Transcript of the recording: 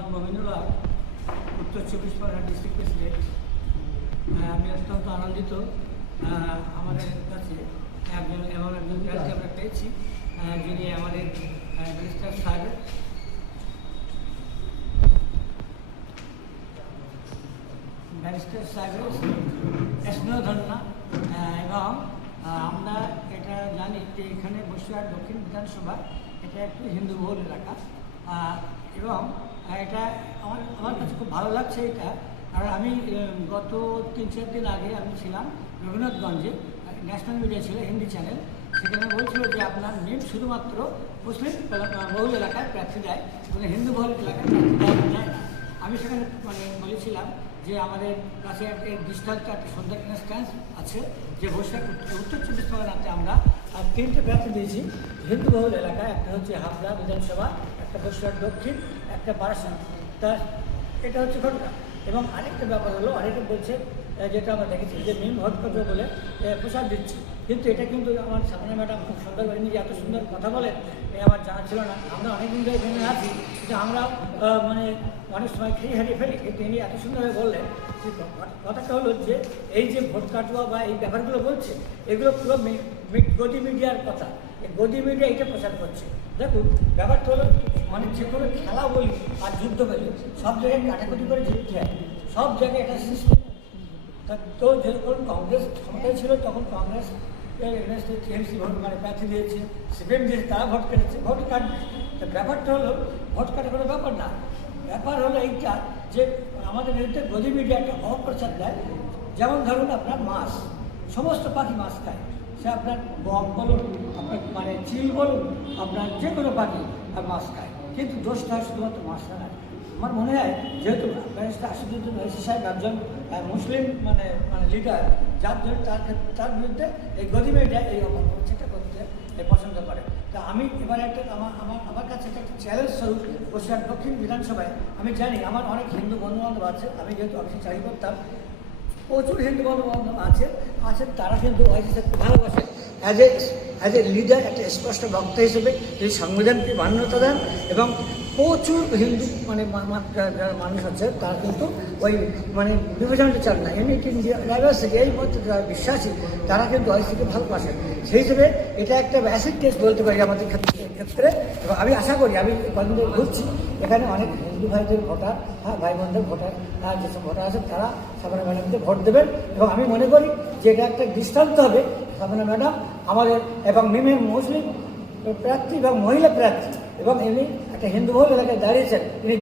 মোহাম্মদ মমিনুল হক, উত্তর 24 Pargana district president. আমি অত্যন্ত আনন্দিত আমাদের কাছে এমন একজন প্রার্থী আমরা পেয়েছি যিনি আমাদের ব্যারিস্টার সাহেবের স্নেহধন্য এবং আমরা এটা জানি যে এখানে বসিরহাট দক্ষিণ বিধানসভা এটা একটি হিন্দু বহুল এলাকা এবং এটা আমার কাছে খুব ভালো লাগছে এটা। আর আমি গত 3-4 দিন আগে আমি ছিলাম রঘুনাথগঞ্জে, ন্যাশনাল মিডিয়া ছিল, হিন্দি চ্যানেল, সেখানে বলছিল যে আপনার নেট শুধুমাত্র মুসলিম বহুল এলাকায় প্রার্থী দেয়, মানে হিন্দু বহুল এলাকায় প্রার্থী দেয় না। আমি সেখানে বলেছিলাম যে আমাদের কাছে একটা দৃষ্টান্ত একটা সুন্দর ইনস্ট্যান্স আছে যে বসিরহাট উত্তর 24 পরগনাতে আমরা 3টে প্রার্থী দিয়েছি হিন্দু বহুল এলাকায়। একটা হচ্ছে হাবড়া বিধানসভা, একটা বসিরহাট দক্ষিণ, একটা বারাসাত। তা এটা হচ্ছে ঘটনা। এবং আরেকটা ব্যাপার হলো, অনেকে বলছে যেটা আমরা দেখেছি যে মিম ভোট করবে বলে প্রচার দিচ্ছি, কিন্তু এটা কিন্তু আমার সামনে ম্যাডাম খুব সুন্দর করে যে এত সুন্দর কথা বলে আমার জানা ছিল না। আমরা অনেকদিন ধরে এখানে আছি, কিন্তু আমরা মানে অনেক সময় খেয়ে হারিয়ে ফেলি, কিন্তু ইনি এত সুন্দরভাবে বললেন যে কথাটা হলো যে এই যে ভোট কাটুয়া বা এই ব্যাপারগুলো বলছে এগুলো পুরো গদি মিডিয়ার কথা। এই গদি মিডিয়া এটা প্রচার করছে। দেখুন ব্যাপারটা হলো মানে যে কোনো খেলা বলি আর যুদ্ধ বলি সব জায়গায় কাটাকুটি করে জিততে হয়, সব জায়গায় একটা সিস্টেম। তো যখন কংগ্রেস ক্ষমতায় ছিল তখন কংগ্রেস টিএমসি ভোট মানে প্রার্থী দিয়েছে, সিপিএম দিয়েছে, তারা ভোট কেটেছে, ভোট কাটবে। তো ব্যাপারটা হলো ভোট কাটা কোনো ব্যাপার না, ব্যাপার হলো এইটা যে আমাদের বিরুদ্ধে গদি মিডিয়া একটা অপপ্রচার দেয়। যেমন ধরুন আপনার মাছ, সমস্ত পাখি মাছ খায়, সে আপনার বক বলুন, আপনার মানে চিল বলুন, আপনার যে কোনো পাখি আর মাছ খায়, কিন্তু দোষটা হয় শুধুমাত্র মাছটা নয়। আমার মনে হয় যেহেতু ব্যারিস্টার আসাদুদ্দিন ওয়াইসি সাহেব একজন মুসলিম মানে লিডার, যার জন্য তার বিরুদ্ধে এই গদি মিডিয়া এই অপপ্রচারটা করতে পছন্দ করে। তা আমি এবারে একটা আমার কাছে একটা চ্যালেঞ্জ স্বরূপ বসিরহাট দক্ষিণ বিধানসভায় আমি জানি আমার অনেক হিন্দু বন্ধুবান্ধব আছে, আমি যেহেতু অফিসে চাকরি করতাম, প্রচুর হিন্দু বন্ধুবান্ধব আছেন তারা কিন্তু ওয়াইসি সাহেবকে ভালোবাসে। অ্যাজ এ লিডার, একটা স্পষ্ট বক্তা হিসেবে তিনি সংবিধানকে মান্যতা দেন এবং প্রচুর হিন্দু মানে যারা মানুষ আছে তারা কিন্তু ওই মানে বিভাজনটা চান না, ইউনিটি ডাইভার্সিটি এই মধ্যে যারা বিশ্বাসী তারা কিন্তু ওয়াইসিকে ভালোবাসেন। সেই হিসেবে এটা একটা অ্যাসিড টেস্ট বলতে পারি আমাদের ক্ষেত্রে। এবং আমি আশা করি, আমি কদিন ধরে ঘুরছি, এখানে অনেক হিন্দু ভাইদের ভোটার, ভাই বোনদের ভোটার, যেসব ভোটার আছেন তারা সাবানা ম্যাডামকে ভোট দেবেন। এবং আমি মনে করি যে এটা একটা দৃষ্টান্ত হবে সাবানা ম্যাডাম আমাদের এবং মিমের মুসলিম প্রার্থী এবং মহিলা প্রার্থী, এবং এমনি একটা হিন্দু বহুল এলাকায় দাঁড়িয়েছেন তিনি।